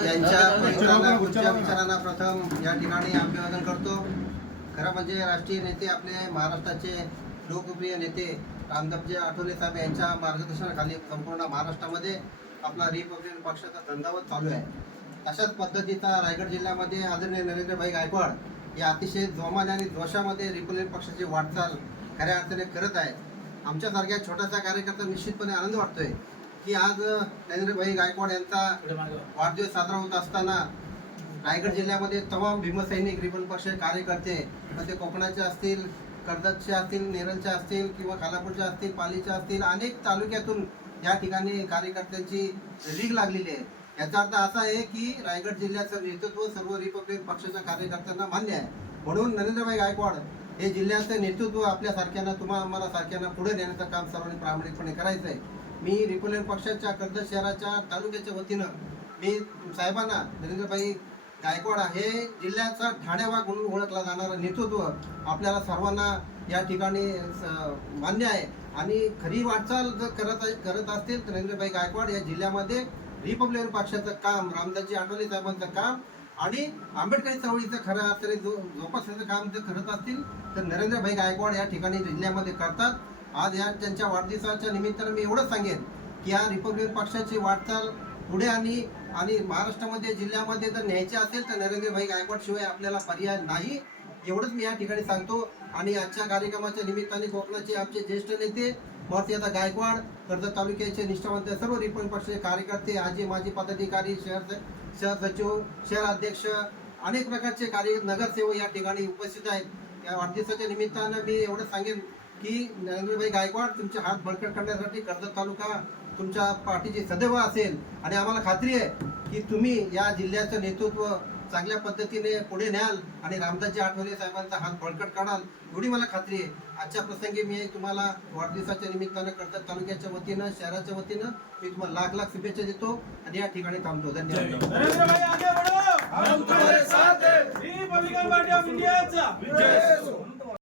यांच्या पवित्रांना पुढच्या विचारांना प्रथम या ठिकाणी अभिवादन करतो. खरं म्हणजे राष्ट्रीय नेते आपले महाराष्ट्राचे लोकप्रिय नेते रामदासजी आठवले साहेब यांच्या मार्गदर्शनाखाली संपूर्ण महाराष्ट्रामध्ये आपला रिपब्लिकन पक्षाचा धंदावत चालू आहे. अशाच पद्धतीचा रायगड जिल्ह्यामध्ये आदरणीय नरेंद्रभाई गायकवाड या अतिशय जोमाने आणि जोशामध्ये रिपब्लिकन पक्षाची वाटचाल खऱ्या अर्थाने करत आहे. आमच्यासारख्या छोट्याशा कार्यकर्ता निश्चितपणे आनंद वाटतोय की आज नरेंद्रभाई गायकवाड यांचा वाढदिवस साजरा होत असताना रायगड जिल्ह्यामध्ये तमाम भीमसैनिक रिपब्लिकन पक्षाचे कार्यकर्ते मग ते कोकणाचे असतील, कर्जतचे असतील, नेरळचे असतील किंवा खालापूरचे असतील, पालीचे असतील, अनेक तालुक्यातून या ठिकाणी कार्यकर्त्यांची रीग लागलेली आहे. याचा अर्थ असा आहे की रायगड जिल्ह्याचं नेतृत्व सर्व रिपब्लिकन पक्षाच्या कार्यकर्त्यांना मान्य आहे. म्हणून नरेंद्रभाई गायकवाड हे जिल्ह्याचं नेतृत्व आपल्यासारख्यांना आम्हाला सारख्यांना पुढे नेण्याचं काम सर्वांनी प्रामाणिकपणे करायचं आहे. मी रिपब्लिकन पक्षाच्या कर्जत शहराच्या तालुक्याच्या वतीनं मी साहेबांना नरेंद्रभाई गायकवाड हे जिल्ह्याचा ठाण्याभाग म्हणून ओळखला जाणारं नेतृत्व आपल्याला सर्वांना या ठिकाणी मान्य आहे. आणि खरी वाटचाल जर करत असतील तर नरेंद्रभाई गायकवाड या जिल्ह्यामध्ये रिपब्लिकन पक्षाचं काम, रामदासजी आठवले साहेबांचं काम आणि आंबेडकरी चळवळीचं खऱ्या अर्थाने जोपासण्याचं काम जर करत असतील तर नरेंद्रभाई गायकवाड या ठिकाणी जिल्ह्यामध्ये करतात. आज या त्यांच्या वाढदिवसाच्या निमित्तानं मी एवढंच सांगेन की या रिपब्लिकन पक्षाची वाटचाल पुढे आणि महाराष्ट्रामध्ये जिल्ह्यामध्ये जर न्यायचे असेल तर नरेंद्रभाई गायकवाड शिवाय आपल्याला पर्याय नाही, एवढंच मी या ठिकाणी सांगतो. आणि आजच्या कार्यक्रमाच्या निमित्ताने कोकणाचे आमचे ज्येष्ठ नेते आता गायकवाड, कर्जत तालुक्याचे निष्ठावंत सर्व रिपब्लिकन पक्षाचे कार्यकर्ते, आजी माजी पदाधिकारी, शहर सचिव, शहर अध्यक्ष, अनेक प्रकारचे नगरसेवक या ठिकाणी उपस्थित आहेत. या वाढदिवसाच्या निमित्तानं मी एवढंच सांगेन की नरेंद्रभाई गायकवाड तुमचे हात बळकट करण्यासाठी कर्जत तालुका तुमच्या पाठीची सदैव असेल. आणि आम्हाला खात्री आहे की तुम्ही या जिल्ह्याचं नेतृत्व चांगल्या पद्धतीने पुढे न्याल आणि रामदासजी आठवले साहेबांचा हात बळकट काढाल, एवढी मला खात्री आहे. आजच्या प्रसंगी मी तुम्हाला वाढदिवसाच्या निमित्तानं कर्जत तालुक्याच्या वतीनं, शहराच्या वतीनं मी तुम्हाला लाख लाख शुभेच्छा देतो आणि या ठिकाणी थांबतो. धन्यवाद.